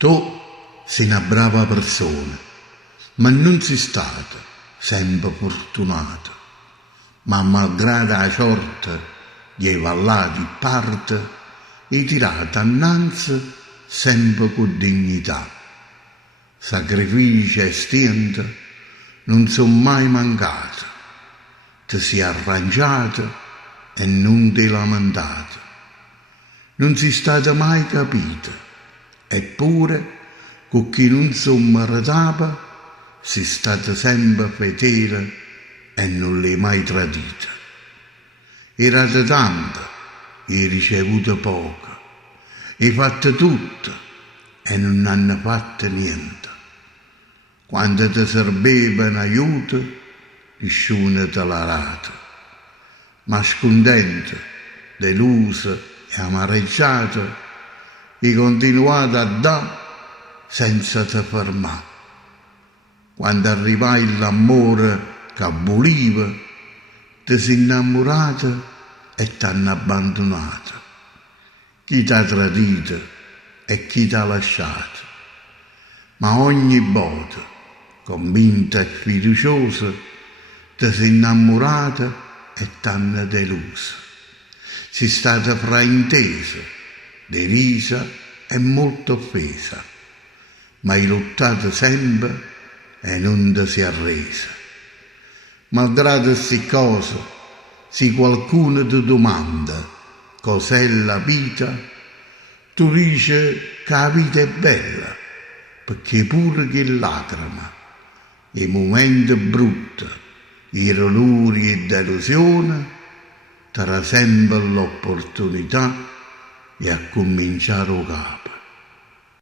Tu sei una brava persona, ma non sei stata sempre fortunata. Ma malgrado la sorte di vallati parte, hai tirato annanzi sempre con dignità. Sacrifici e stento non sono mai mancati. Ti sei arrangiata e non ti lamentata. Non sei stata mai capita. Eppure, con chi non si maritava, sei stata sempre fedele e non l'hai mai tradita. Erate tanta, hai ricevuto poco, hai fatto tutto e non hanno fatto niente. Quando ti serviva un aiuto, nessuno te l'ha dato. Ma scontento, deluso e amareggiato, hai continuato a dare senza te fermare. Quando arrivai l'amore che voleva, ti sei innamorata e ti hanno abbandonato. Chi ti ha tradito e chi ti ha lasciato. Ma ogni volta, convinta e fiduciosa, ti sei innamorata e ti hanno deluso. Sei stata fraintesa, derisa e molto offesa, ma hai lottato sempre e non ti sei arresa. Malgrado queste cose, se qualcuno ti domanda cos'è la vita, tu dici che la vita è bella, perché pure che lacrima, i momenti brutti, i dolori e delusione, darà sempre l'opportunità e a cominciare da capo.